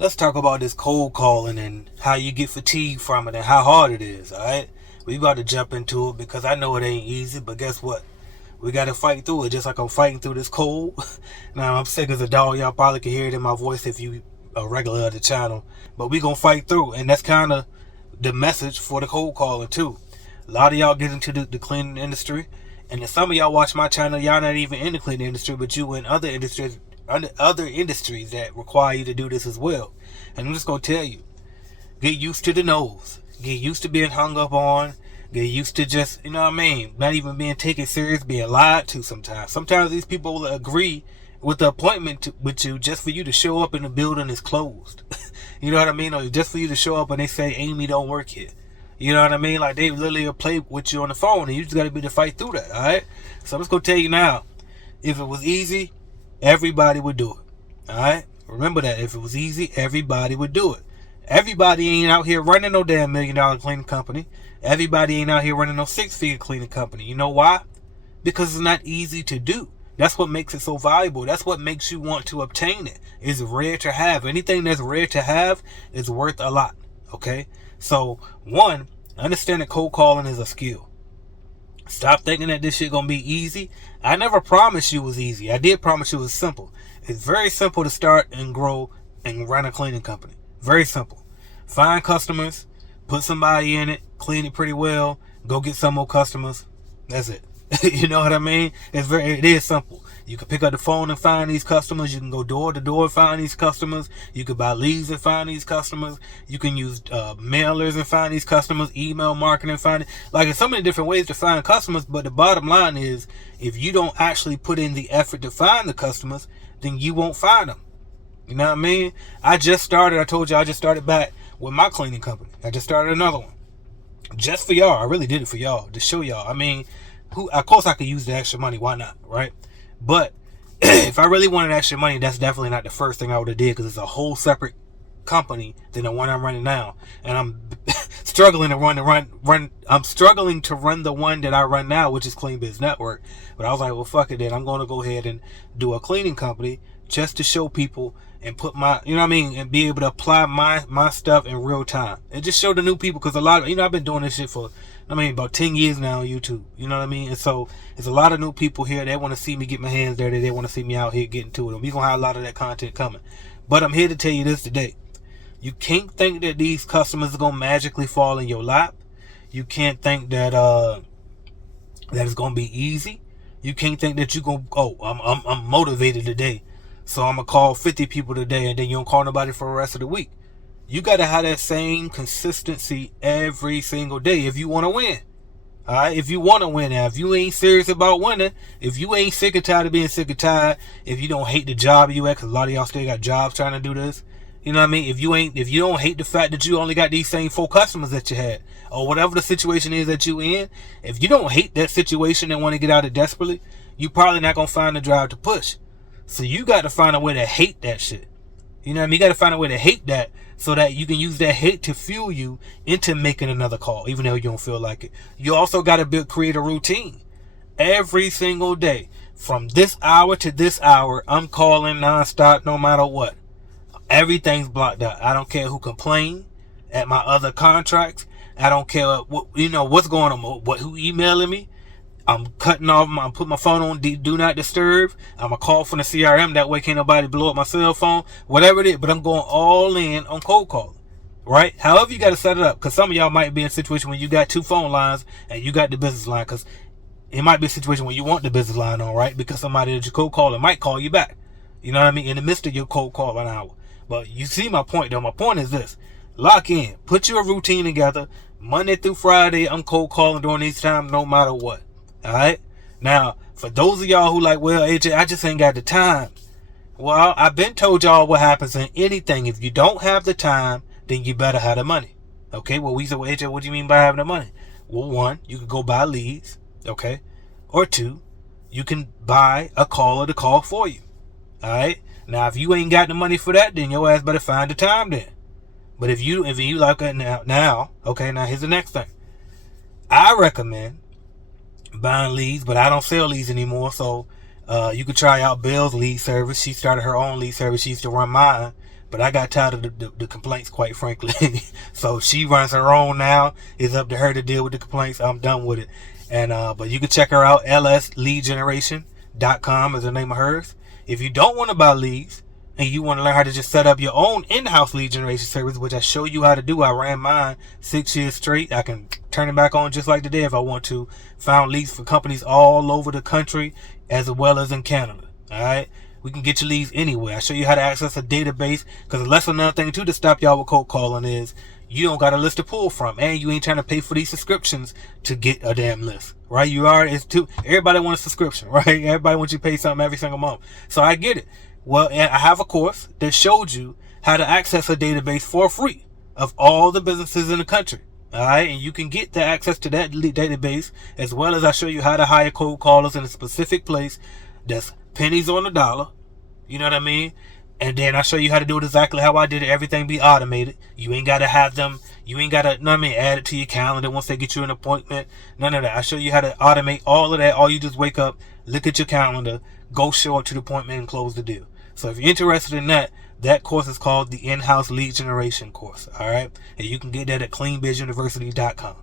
Let's talk about this cold calling and how you get fatigued from it and how hard it is, alright? We about to jump into it because I know it ain't easy, but guess what? We gotta fight through it just like I'm fighting through this cold. Now, I'm sick as a dog. Y'all probably can hear it in my voice if you a regular of the channel. But we gonna fight through, and that's kind of the message for the cold calling too. A lot of y'all get into the cleaning industry, and then some of y'all watch my channel, y'all not even in the cleaning industry, but you in other industries that require you to do this as well. And I'm just gonna tell you, get used to the nose. Get used to being hung up on. Get used to just, you know what I mean, not even being taken serious, being lied to sometimes. Sometimes these people will agree with the appointment with you just for you to show up and the building is closed. You know what I mean? Or just for you to show up and they say, Amy don't work here. You know what I mean? Like, they literally will play with you on the phone, and you just got to be to fight through that, all right? So I'm just going to tell you now, if it was easy, everybody would do it, all right? Remember that. If it was easy, everybody would do it. Everybody ain't out here running no damn $1 million cleaning company. Everybody ain't out here running no 6-figure cleaning company. You know why? Because it's not easy to do. That's what makes it so valuable. That's what makes you want to obtain it. It's rare to have. Anything that's rare to have is worth a lot, okay? So, one, understand that cold calling is a skill. Stop thinking that this shit gonna be easy. I never promised you it was easy. I did promise you it was simple. It's very simple to start and grow and run a cleaning company. Very simple. Find customers, put somebody in it, clean it pretty well, go get some more customers. That's it. You know what I mean? It is simple. You can pick up the phone and find these customers. You can go door to door and find these customers. You can buy leads and find these customers. You can use mailers and find these customers. Email marketing and find it. Like, there's so many different ways to find customers, but the bottom line is, if you don't actually put in the effort to find the customers, then you won't find them. You know what I mean? I told you I just started back with my cleaning company. I just started another one. Just for y'all. I really did it for y'all, to show y'all. I mean, of course I could use the extra money. Why not, right? But if I really wanted extra money, that's definitely not the first thing I would have did, because it's a whole separate company than the one I'm running now. And I'm struggling to I'm struggling to run the one that I run now, which is Clean Biz Network. But I was like, well, fuck it then. I'm going to go ahead and do a cleaning company just to show people and put my, you know what I mean, and be able to apply my stuff in real time. And just show the new people, because a lot of, I've been doing this shit for, about 10 years now on YouTube. You know what I mean? And so there's a lot of new people here. They want to see me get my hands dirty. They want to see me out here getting to it. And we're going to have a lot of that content coming. But I'm here to tell you this today. You can't think that these customers are going to magically fall in your lap. You can't think that that it's going to be easy. You can't think that you're going to, I'm motivated today, so I'm going to call 50 people today, and then you don't call nobody for the rest of the week. You got to have that same consistency every single day if you want to win. All right? If you want to win, now, if you ain't serious about winning, if you ain't sick and tired of being sick and tired, if you don't hate the job you at, because a lot of y'all still got jobs trying to do this, you know what I mean? If you don't hate the fact that you only got these same 4 customers that you had, or whatever the situation is that you in, if you don't hate that situation and want to get out of it desperately, you probably not going to find the drive to push. So you got to find a way to hate that shit. You know what I mean? You got to find a way to hate that, so that you can use that hate to fuel you into making another call, even though you don't feel like it. You also got to create a routine. Every single day, from this hour to this hour, I'm calling nonstop, no matter what. Everything's blocked out. I don't care who complain at my other contracts. I don't care what's going on. Who emailing me? I'm cutting off. I'm putting my phone on do not disturb. I'm gonna call from the CRM. That way can't nobody blow up my cell phone. Whatever it is. But I'm going all in on cold calling. Right? However you got to set it up. Because some of y'all might be in a situation where you got 2 phone lines and you got the business line. Because it might be a situation where you want the business line on, right? Because somebody that you cold calling might call you back. You know what I mean? In the midst of your cold calling hour. But you see my point, though. My point is this. Lock in. Put your routine together. Monday through Friday, I'm cold calling during these times, no matter what. All right? Now, for those of y'all who like, well, AJ, I just ain't got the time. Well, I've been told y'all what happens in anything. If you don't have the time, then you better have the money. Okay? Well, we said, well, AJ, what do you mean by having the money? Well, 1, you can go buy leads. Okay? Or 2, you can buy a caller to call for you. All right? Now, if you ain't got the money for that, then your ass better find the time then. But if you like it now, okay, now here's the next thing. I recommend buying leads, but I don't sell leads anymore, so you could try out Bill's lead service. She started her own lead service. She used to run mine, But I got tired of the complaints, quite frankly. So she runs her own now. It's up to her to deal with the complaints. I'm done with it. And but you can check her out. lsleadgeneration.com is the name of hers. If you don't want to buy leads and you want to learn how to just set up your own in-house lead generation service, which I show you how to do. I ran mine 6 years straight. I can turn it back on just like today if I want to. Found leads for companies all over the country as well as in Canada. All right. We can get your leads anywhere. I show you how to access a database, because the lesson, another thing too to stop y'all with cold calling is you don't got a list to pull from, and you ain't trying to pay for these subscriptions to get a damn list, right? You are, it's too, everybody wants a subscription, right? Everybody wants you to pay something every single month. So I get it. Well, and I have a course that showed you how to access a database for free of all the businesses in the country. All right, and you can get the access to that database, as well as I show you how to hire cold callers in a specific place that's pennies on the dollar. You know what I mean? And then I show you how to do it exactly how I did it. Everything be automated. You ain't got to have them. You ain't got to, you know what I mean, add it to your calendar once they get you an appointment. None of that. I show you how to automate all of that. All you just wake up, look at your calendar, go show up to the appointment and close the deal. So if you're interested in that, that course is called the In-House Lead Generation course. All right. And you can get that at cleanbizuniversity.com.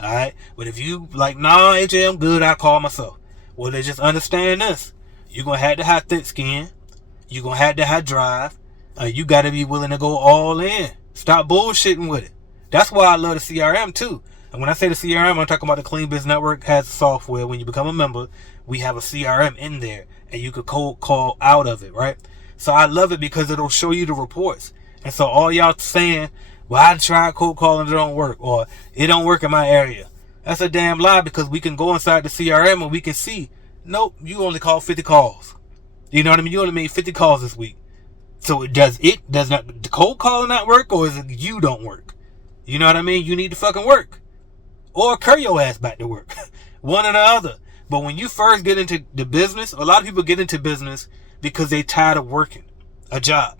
All right. But if you like, nah, AJ, I'm good, I call myself. Well, they just understand this. You're going to have to have thick skin. You're going to have to have drive. You got to be willing to go all in. Stop bullshitting with it. That's why I love the CRM too. And when I say the CRM, I'm talking about the Clean Biz Network has software. When you become a member, we have a CRM in there, and you could cold call out of it, right? So I love it because it'll show you the reports. And so all y'all saying, well, I tried cold calling, it don't work, or it don't work in my area. That's a damn lie, because we can go inside the CRM and we can see, nope, you only called 50 calls. You know what I mean? You only made 50 calls this week. So does not the cold calling not work, or is it you don't work? You know what I mean? You need to fucking work, or curl your ass back to work. One or the other. But when you first get into the business, a lot of people get into business because they tired of working a job.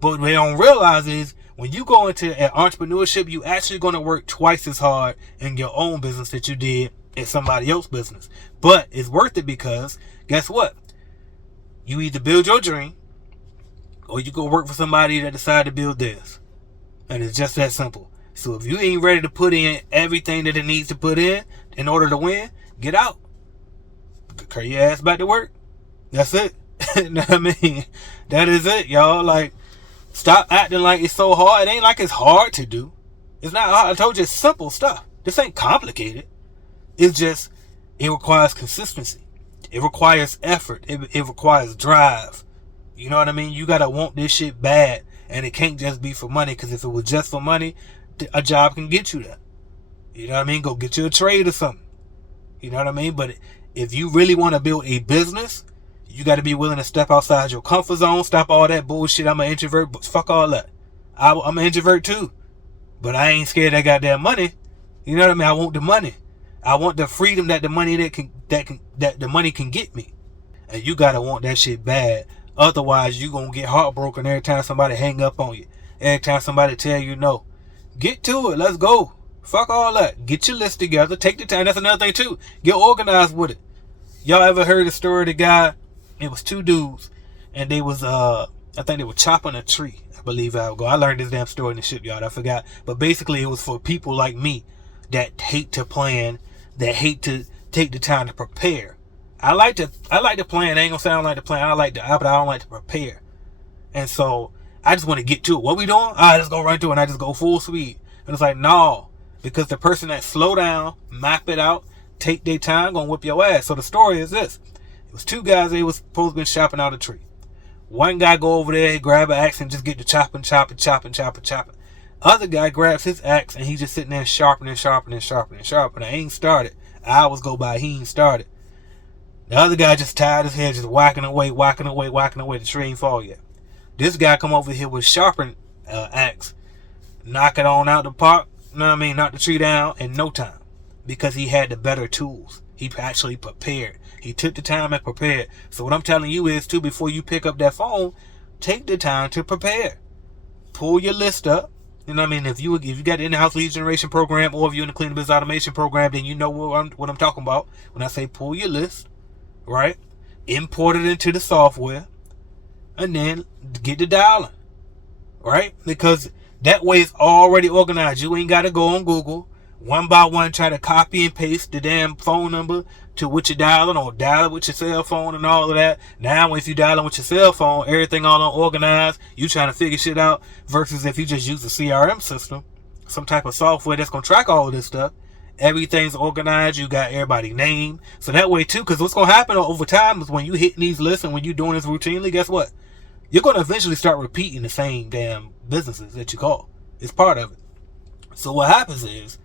But what they don't realize is when you go into entrepreneurship, you actually going to work twice as hard in your own business that you did in somebody else's business. But it's worth it, because guess what? You either build your dream, or you go work for somebody that decided to build theirs. And it's just that simple. So if you ain't ready to put in everything that it needs to put in order to win, get out. Carry your ass back to work. That's it. You know what I mean? That is it, y'all. Like, stop acting like it's so hard. It ain't like it's hard to do. It's not hard. I told you, it's simple stuff. This ain't complicated. It's just, it requires consistency. It requires effort. It requires drive. You know what I mean? You gotta want this shit bad, and it can't just be for money, because if it was just for money, a job can get you that. You know what I mean? Go get you a trade or something. You know what I mean? But if you really want to build a business, you got to be willing to step outside your comfort zone. Stop all that bullshit. I'm an introvert, but fuck all that. I'm an introvert too, but I ain't scared of that goddamn money. You know what I mean? I want the money. I want the freedom that the money that the money can get me. And you gotta want that shit bad. Otherwise, you gonna get heartbroken every time somebody hang up on you. Every time somebody tell you no. Get to it. Let's go. Fuck all that. Get your list together. Take the time. That's another thing too. Get organized with it. Y'all ever heard the story of the guy? It was two dudes, and they was I think they were chopping a tree. I believe I learned this damn story in the shipyard. I forgot. But basically, it was for people like me that hate to plan, that hate to take the time to prepare. I like to plan. I ain't gonna say I don't like to plan. But I don't like to prepare. And so I just want to get to it. What we doing? I just go right through, and I just go full speed. And it's like, no, because the person that slow down, map it out, take their time, gonna whip your ass. So the story is this: it was two guys. They was supposed to be chopping out a tree. One guy go over there, he grab an axe and just get to chopping. Other guy grabs his axe and he just sitting there sharpening. I ain't started. Hours go by, he ain't started. The other guy just tied his head, just whacking away. The tree ain't fall yet. This guy come over here with sharpened axe, knock it on out the park. You know what I mean? Knock the tree down in no time, because he had the better tools. He actually prepared. He took the time and prepared. So what I'm telling you is too, before you pick up that phone, take the time to prepare. Pull your list up. You know what I mean? If you got the in-house lead generation program, or if you're in the clean business automation program, then you know what I'm talking about when I say pull your list, right? Import it into the software, and then get the dialing. right? Because that way it's already organized. You ain't got to go on Google one by one, try to copy and paste the damn phone number to what you're dialing, or dial it with your cell phone and all of that. Now, if you dialing with your cell phone, everything all unorganized, you trying to figure shit out, versus if you just use a CRM system, some type of software that's going to track all of this stuff. Everything's organized. You got everybody's name. So that way too, because what's going to happen over time is when you hitting these lists and when you're doing this routinely, guess what? You're going to eventually start repeating the same damn businesses that you call. It's part of it. So what happens is,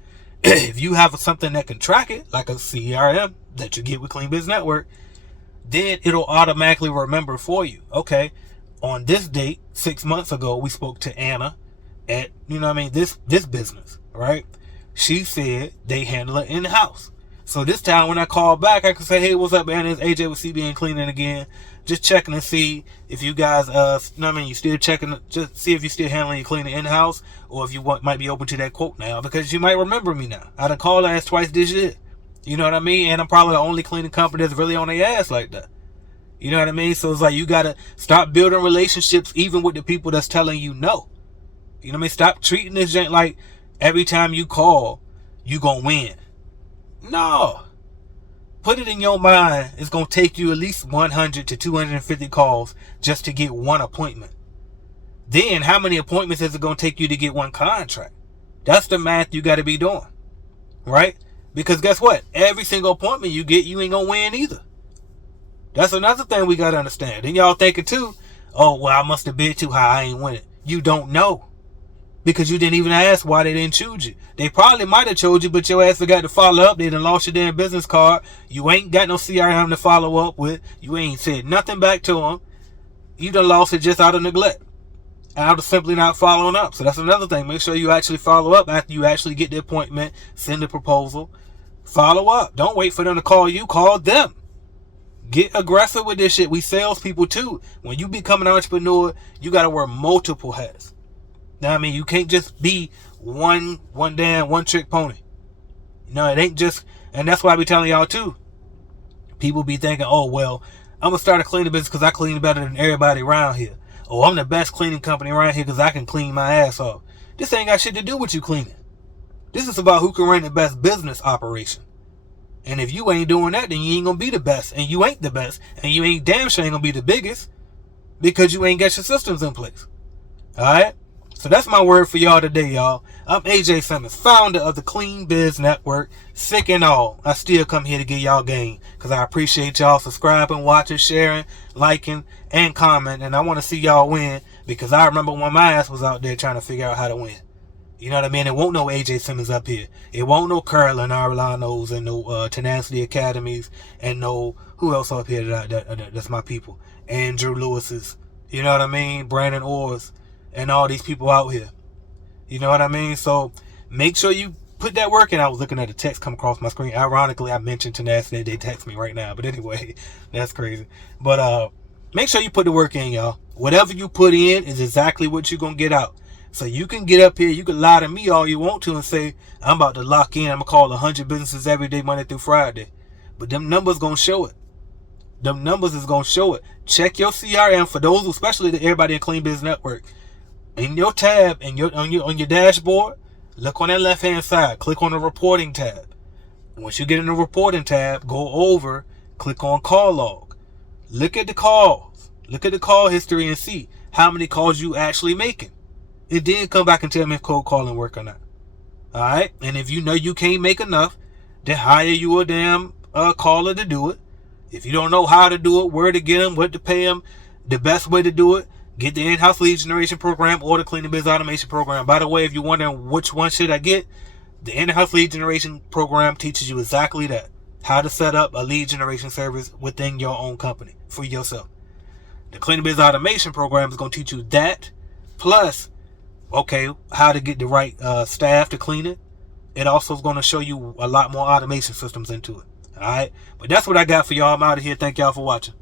if you have something that can track it, like a CRM that you get with Clean Biz Network, then it'll automatically remember for you. Okay, on this date, 6 months ago, we spoke to Anna at, this business, right? She said they handle it in-house. So this time when I call back, I can say, hey, what's up, Anna? It's AJ with CBN Cleaning again. Just checking to see if you guys, you still checking, just see if you still handling your cleaning in-house, or if you might be open to that quote now, because you might remember me now. I done called ass twice this year. You know what I mean? And I'm probably the only cleaning company that's really on their ass like that. You know what I mean? So it's like, you got to stop building relationships even with the people that's telling you no. You know what I mean? Stop treating this jank like every time you call, you gonna win. No. Put it in your mind, it's going to take you at least 100 to 250 calls just to get one appointment. Then, how many appointments is it going to take you to get one contract? That's the math you got to be doing. Right? Because guess what? Every single appointment you get, you ain't going to win either. That's another thing we got to understand. Then y'all thinking too, oh, well, I must have bid too high, I ain't winning. You don't know. Because you didn't even ask why they didn't choose you. They probably might have chose you, but your ass forgot to follow up. They done lost your damn business card. You ain't got no CRM to follow up with. You ain't said nothing back to them. You done lost it just out of neglect, out of simply not following up. So that's another thing. Make sure you actually follow up after you actually get the appointment. Send the proposal. Follow up. Don't wait for them to call you. Call them. Get aggressive with this shit. We salespeople too. When you become an entrepreneur, you got to wear multiple hats. Now, I mean, you can't just be one trick pony. No, it ain't just, and that's why I be telling y'all too. People be thinking, oh, well, I'm going to start a cleaning business because I clean better than everybody around here. Oh, I'm the best cleaning company around here because I can clean my ass off. This ain't got shit to do with you cleaning. This is about who can run the best business operation. And if you ain't doing that, then you ain't going to be the best. And you ain't the best. And you ain't damn sure ain't going to be the biggest because you ain't got your systems in place. All right? So that's my word for y'all today, y'all. I'm AJ Simmons, founder of the Clean Biz Network. Sick and all, I still come here to give y'all game because I appreciate y'all subscribing, watching, sharing, liking, and commenting. And I want to see y'all win because I remember when my ass was out there trying to figure out how to win. You know what I mean? It won't no AJ Simmons up here. It won't no Carolyn Arlanos and no Tenacity Academies and no, who else up here that's my people? Andrew Lewis's. You know what I mean? Brandon Orr's. And all these people out here. You know what I mean? So make sure you put that work in. I was looking at a text come across my screen. Ironically, I mentioned Tenacity. They text me right now. But anyway, that's crazy. But make sure you put the work in, y'all. Whatever you put in is exactly what you're going to get out. So you can get up here. You can lie to me all you want to and say, I'm about to lock in. I'm going to call 100 businesses every day, Monday through Friday. But them numbers going to show it. Them numbers is going to show it. Check your CRM for those, especially everybody in Clean Biz Network. In your tab, on your dashboard, look on that left-hand side. Click on the reporting tab. Once you get in the reporting tab, go over, click on call log. Look at the calls. Look at the call history and see how many calls you actually making. And then come back and tell me if cold calling work or not. Alright? And if you know you can't make enough, then hire you a damn caller to do it. If you don't know how to do it, where to get them, what to pay them, the best way to do it, get the in-house lead generation program or the Cleaning Biz Automation program. By the way, if you're wondering which one should I get, the in-house lead generation program teaches you exactly that. How to set up a lead generation service within your own company for yourself. The Cleaning Biz Automation program is going to teach you that, plus, okay, how to get the right staff to clean it. It also is going to show you a lot more automation systems into it. All right? But that's what I got for y'all. I'm out of here. Thank y'all for watching.